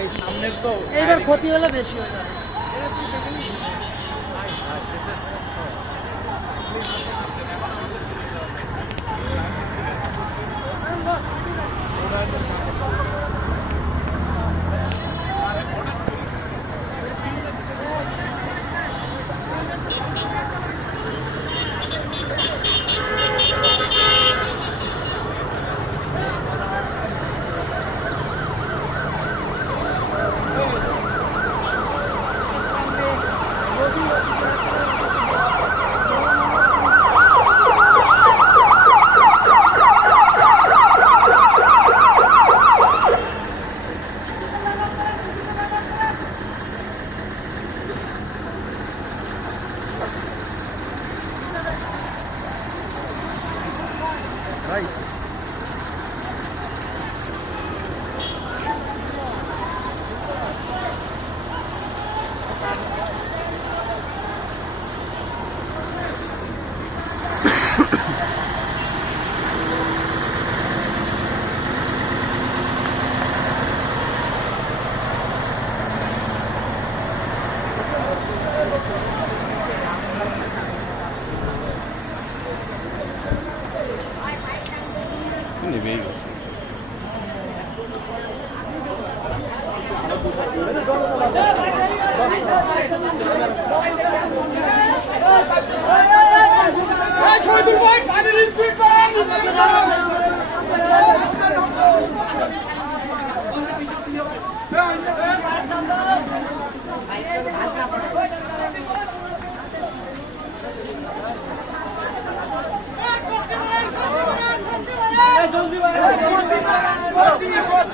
এই সামনের তো এইবার ক্ষতি হলে বেশি হয়ে যাবে। Nice. veio. Vai.